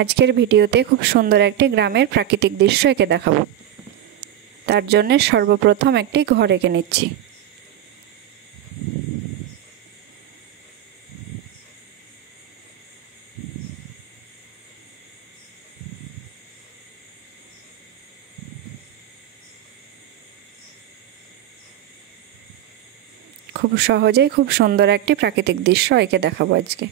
আজকের ভিডিওতে খুব সুন্দর একটি গ্রামের প্রাকৃতিক দৃশ্য এঁকে দেখাবো। তার জন্য সর্বপ্রথম একটি ঘর এঁকে নিচ্ছি। খুব সহজেই খুব সুন্দর একটি প্রাকৃতিক দৃশ্য এঁকে দেখাবো আজকে।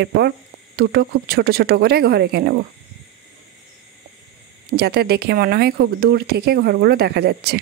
এরপর দুটো খুব ছোট ছোট করে ঘর এঁকে নেব, যাতে দেখে মনে হয় খুব দূর থেকে ঘরগুলো দেখা যাচ্ছে।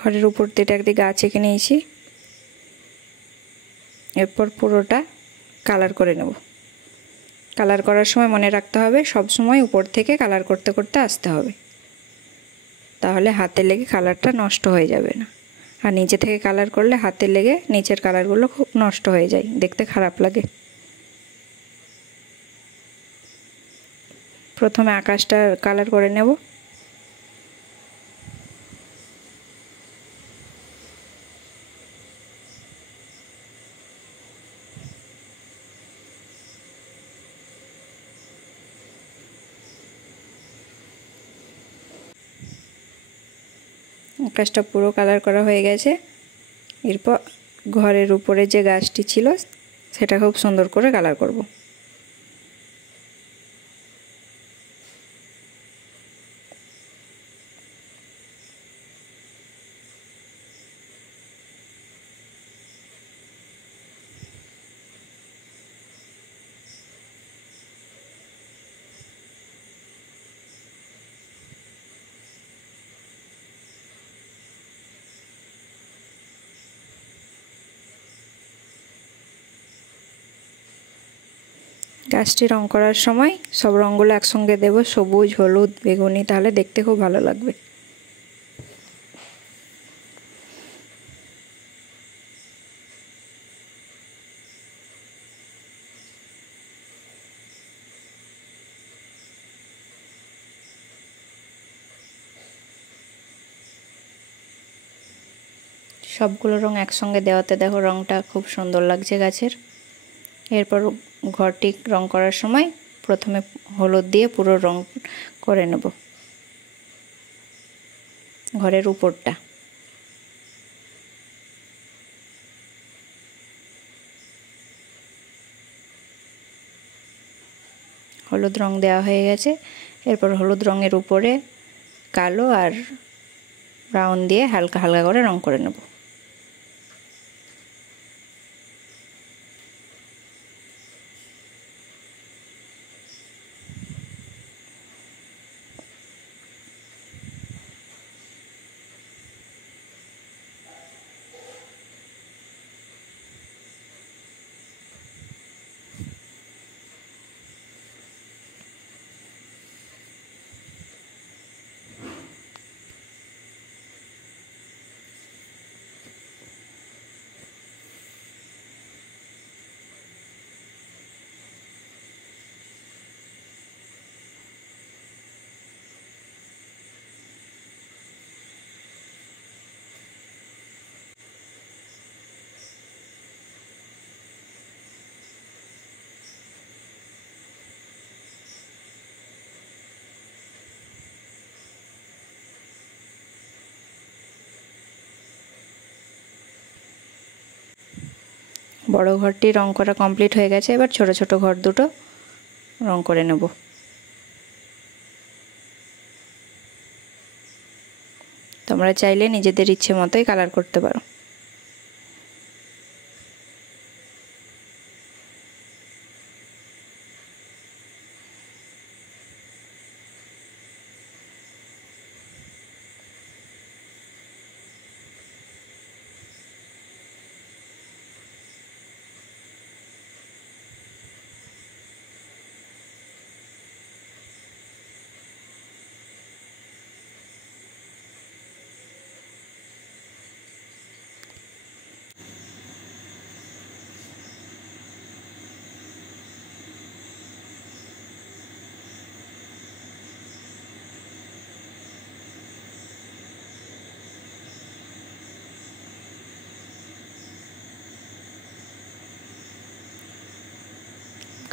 ঘরের উপর দিয়ে একটি গাছ এঁকে নিয়েছি। এরপর পুরোটা কালার করে নেব। কালার করার সময় মনে রাখতে হবে সব সময় উপর থেকে কালার করতে করতে আসতে হবে, তাহলে হাতে লেগে কালারটা নষ্ট হয়ে যাবে না। আর নিচে থেকে কালার করলে হাতে লেগে নিচের কালারগুলো খুব নষ্ট হয়ে যায়, দেখতে খারাপ লাগে। প্রথমে আকাশটা কালার করে নেব। আকাশটা পুরো কালার করা হয়ে গেছে। এরপর ঘরের উপরে যে গাছটি ছিল সেটা খুব সুন্দর করে কালার করব। গাছটি রং করার সময় সব রঙগুলো একসঙ্গে দেব, সবুজ, হলুদ, বেগুনি, তাহলে দেখতে খুব ভালো লাগবে। সবগুলো রং একসঙ্গে দেওয়াতে দেখো রংটা খুব সুন্দর লাগছে গাছের। এরপর ঘরটি রং করার সময় প্রথমে হলুদ দিয়ে পুরো রং করে নেব ঘরের উপরটা। হলুদ রং দেওয়া হয়ে গেছে। এরপর হলুদ রঙের উপরে কালো আর ব্রাউন দিয়ে হালকা হালকা করে রং করে নেব। বড় ঘরটি রং করা কমপ্লিট হয়ে গেছে। এবার ছোট ছোট ঘর দুটো রং করে নেব। তোমরা চাইলে নিজেদের ইচ্ছে মতোই কালার করতে পারো।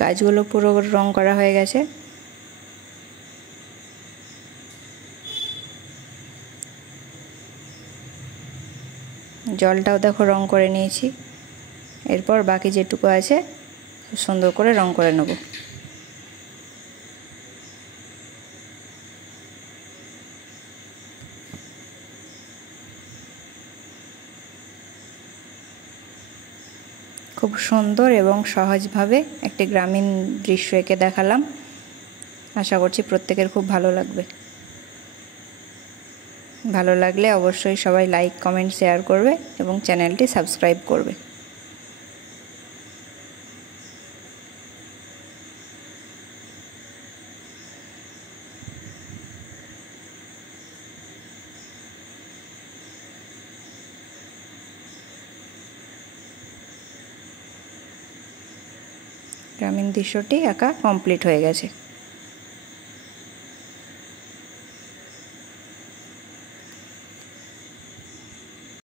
গাছগুলো পুরো রং করা হয়ে গেছে। জলটাও দেখো রং করে নিয়েছি। এরপর বাকি যেটুকু আছে সুন্দর করে রং করে নেব। খুব সুন্দর এবং সহজভাবে একটি গ্রামীণ দৃশ্য এঁকে দেখালাম। আশা করছি প্রত্যেকের খুব ভালো লাগবে। ভালো লাগলে অবশ্যই সবাই লাইক, কমেন্ট, শেয়ার করবে এবং চ্যানেলটি সাবস্ক্রাইব করবে। গ্রামীণ দৃশ্যটি আঁকা কমপ্লিট হয়ে গেছে।